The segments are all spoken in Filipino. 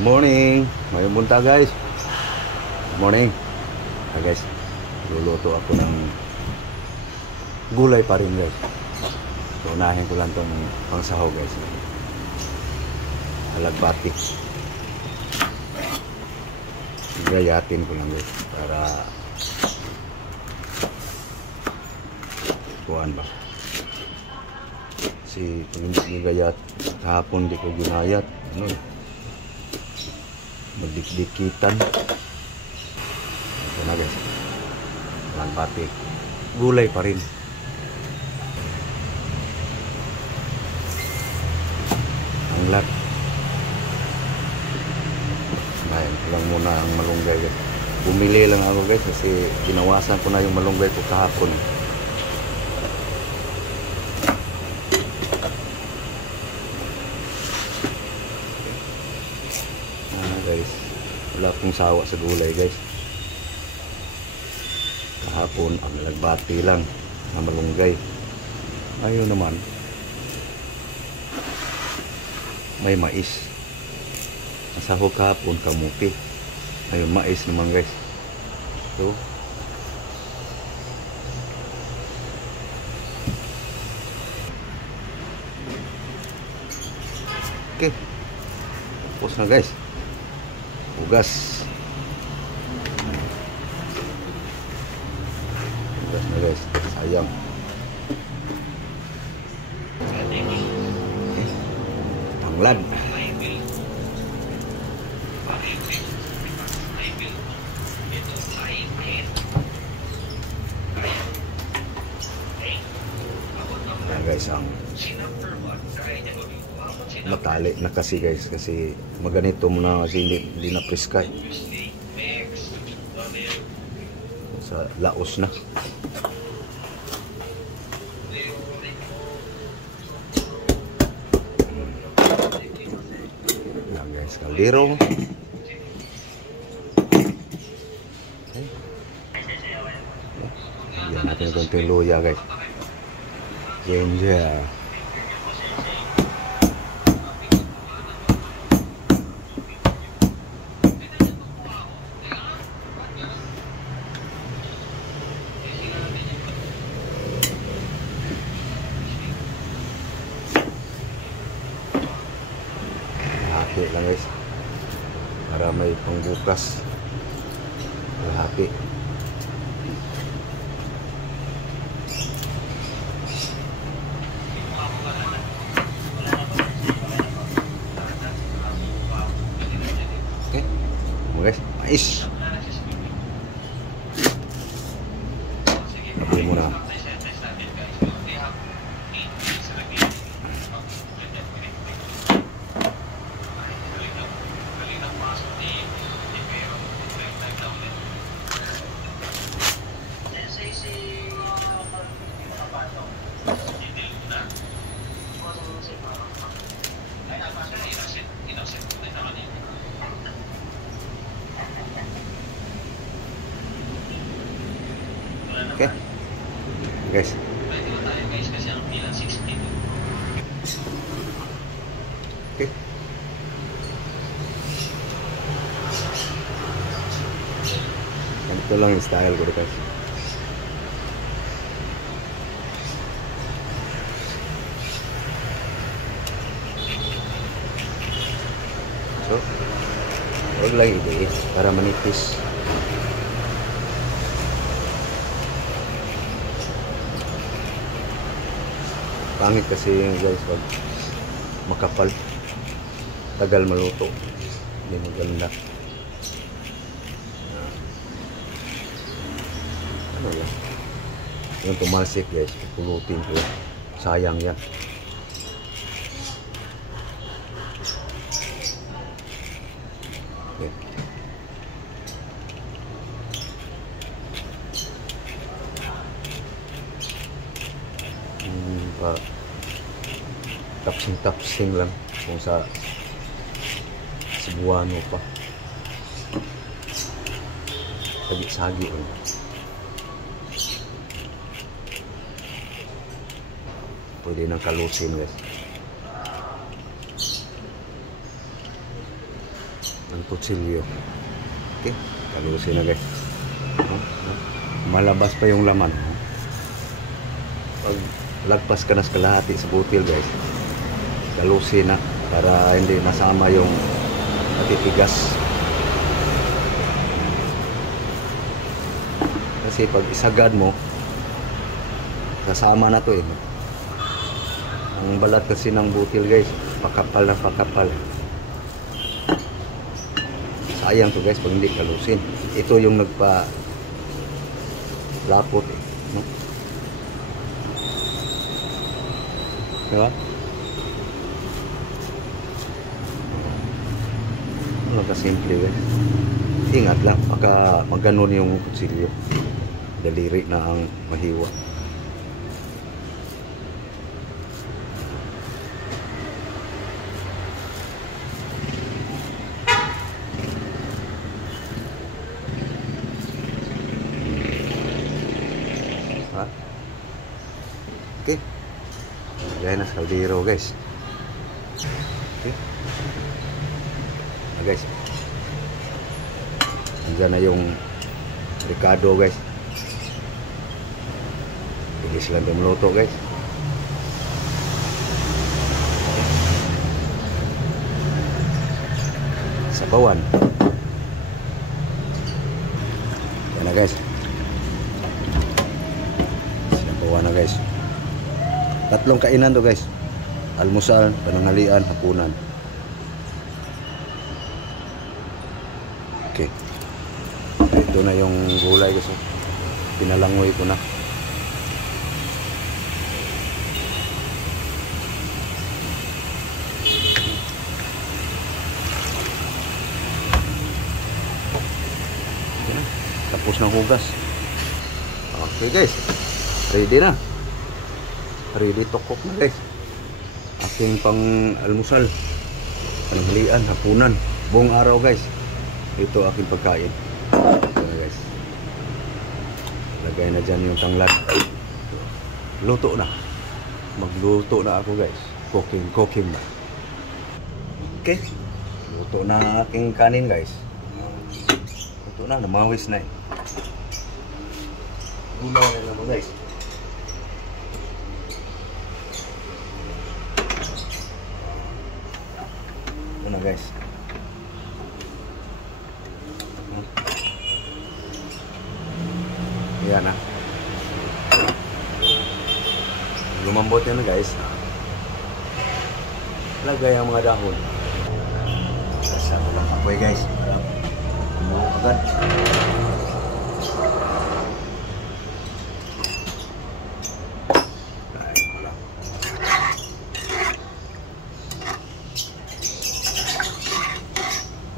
Morning! Mayong bunta guys. Good morning. Guys, luluto ako ng gulay pa rin guys. So unahin ko lang itong pangsahaw guys. Alagbati. Gayatin ko lang guys para kuhaan ba. Kasi kung hindi gayat kahapon di ko ginayat ano, magdikdikitan. Ito na guys, alagbati, gulay pa rin. Ang lat ngayon lang muna ang malunggay guys. Bumili lang ako guys kasi ginawasan ko na yung malunggay ko kahapon. Guys, wala akong sawa sa gulay guys. Kahapon ang alagbati lang na malunggay. Ayun naman may mais. Nasahog kahapon kamuti. Ayun mais naman guys. So okay, tapos na guys. Ugas na guys, sayang. Okay. Tanglad. Ayan guys, ang matali na kasi guys, kasi maganito muna kasi hindi na preska sa laos na. Ayan guys, kaldero. Okay. Ayan natin yung konting luya guys. Ginger. Hati lang guys para may pangbukas. Hati. Okay, guys, mais. Tabi mo na. Okay, guys. Okay. Ganito lang yung style ko guys. So, huwag lang i-base para manipis. Pangit kasi guys pag makapal, tagal maluto, hindi maganda. Ano yan, yung tumalsik guys, pulutin ko, sayang yan. Okay. Tapsing lang kung sa Cebuano pa. Sagi-sagi lang. Pwede nang kalusin guys. ng kutsilyo. Okay, kalusin na guys. Malabas pa yung laman. Pag lagpas ka na sa kalahati sa butil guys, kalusin na para hindi nasama yung matitigas. Kasi pag isagad mo, kasama na to eh. Ang balat kasi ng butil guys, pakapal na pakapal. Sayang to guys pag hindi kalusin. Ito yung nagpa lapot eh, no? Diba? Ano ka simple guys. Ingat lang, baka maganon yung kutsilyo. Daliri na ang mahiwa. Okay. Lagay na sa kaldero guys. Okay. Guys. Andiyan na yung ricado guys. Bilis lang lumuluto guys. Sabawan. Yan na guys. Sabawan na guys. Tatlong kainan to guys. Almusal, pananghalian, hapunan. Okay. Ito na yung gulay guys. Pinalangoy ko na. Tapos ng hugas. Okay guys. Ready na. Ready to cook na guys. Ating pang almusal, pananghalian, hapunan, buong araw guys. Ito aking pagkain. Ito na guys. Lagay na dyan yung tanglad. Luto na. Magluto na ako guys. Cooking na. Okay. Luto na aking kanin guys. Luto na, namawis na eh. Unaw na naman guys. Ito na guys. Yan na. Lumambot yan na guys. Lagay ang mga dahon. Sasama lang apoy guys. Kumuha agad.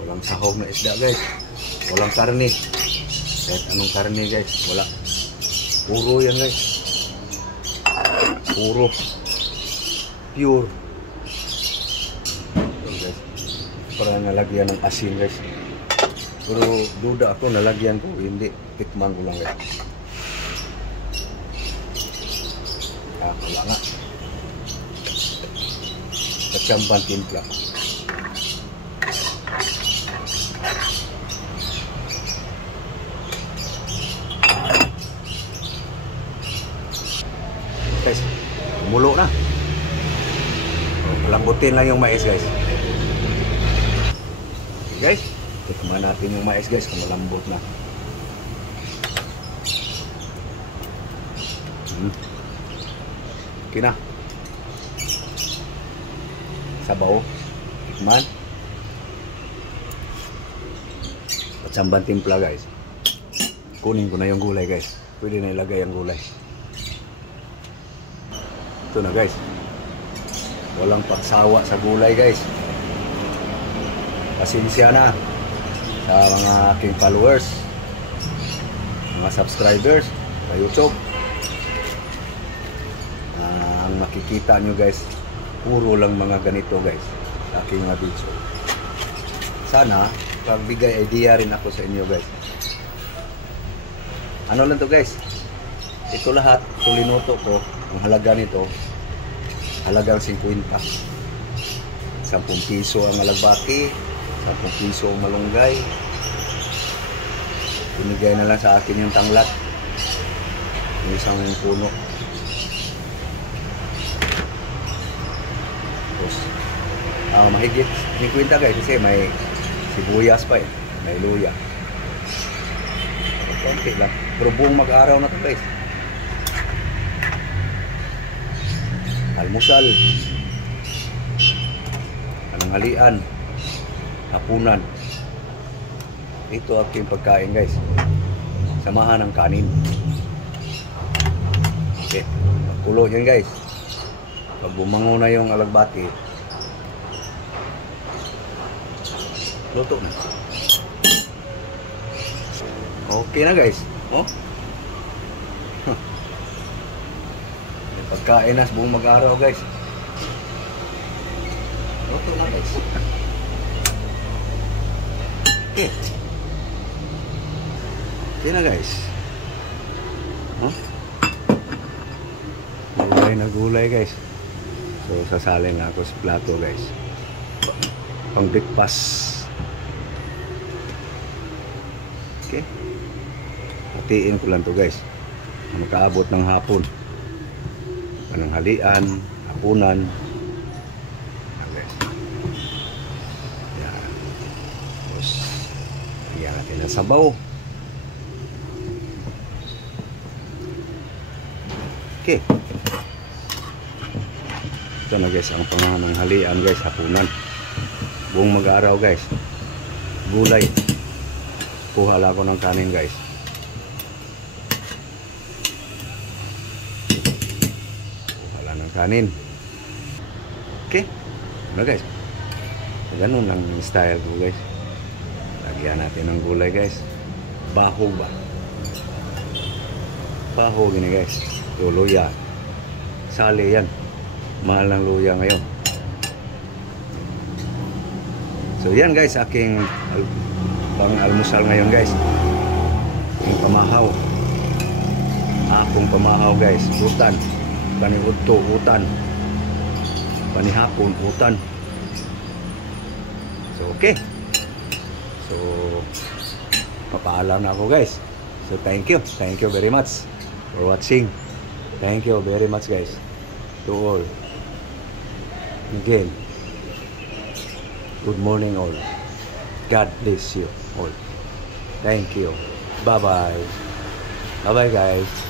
Walang sahog na isda guys. Walang karne. Kahit anong karne guys. Wala. Puro yan guys. Puro. Pure. Ito guys. Para nalagyan ng asin guys. Pero duda ako nalagyan ko. Hindi. Tikman ko lang guys. Wala nga. Kacamban timpla. Guys, mulo na. Lambutin lang yung mais guys. Okay, guys, tikman natin yung mais guys kung malambot na. Okay na. Sabaw. Tikman. Kacamban timpla guys. Kunin ko na yung gulay guys. Pwede na ilagay ang gulay. Ito na guys. Walang pagsawa sa gulay guys. Pasensya na sa mga aking followers, mga subscribers sa YouTube. Ang makikita nyo guys, puro lang mga ganito guys sa aking mga video. Sana pagbigay idea rin ako sa inyo guys. Ano lang to guys, ito lahat, ito linuto to. Ang halaga nito, halagang 50. 10 piso ang alagbaki, 10 piso ang malunggay. Binigay na lang sa akin yung tanglat. Yung isang puno. Tapos, mahigit 50 guys kasi may sibuyas pa eh. May luya. Konti lang. Pero buong mag-araw na to guys. Almusal. Pananghalian. Hapunan. Ito aking pagkain guys. Samahan ng kanin. Okay. Magkulo yan guys. Pag bumango na yung alagbati, luto na. Okay na guys. Oh. Pagkain na buong mag-araw guys. Luto na guys. Okay. Okay na guys. Huh? Gulay na gulay guys. So sasalin na ako sa plato guys. Pang breakfast. Okay. Hatiin ko lang to guys. Makaabot ng hapon. Pananghalian, hapunan. Okay. Yan. Tapos, lagyan natin ng sabaw. Okay. Ito na guys, ang pananghalian guys, hapunan. Buong mag-araw guys. Gulay. Kuha lang ako ng kanin guys. Kanin. Okay. Ano guys? Ganun lang yung style ko guys. Lagyan natin ng gulay guys. Baho ba? Baho gini guys. Yung luya. Sali yan. Mahal ng luya ngayon. So yan guys. Aking pang almusal ngayon guys. Aking pamahaw. Akong pamahaw guys. Rutan. Panihudto, utan. Panihapon, utan. So, okay. So, papaalam na ako guys. So, thank you. Thank you very much for watching. Thank you very much guys. To all. Again, good morning all. God bless you all. Thank you. Bye-bye. Bye-bye guys.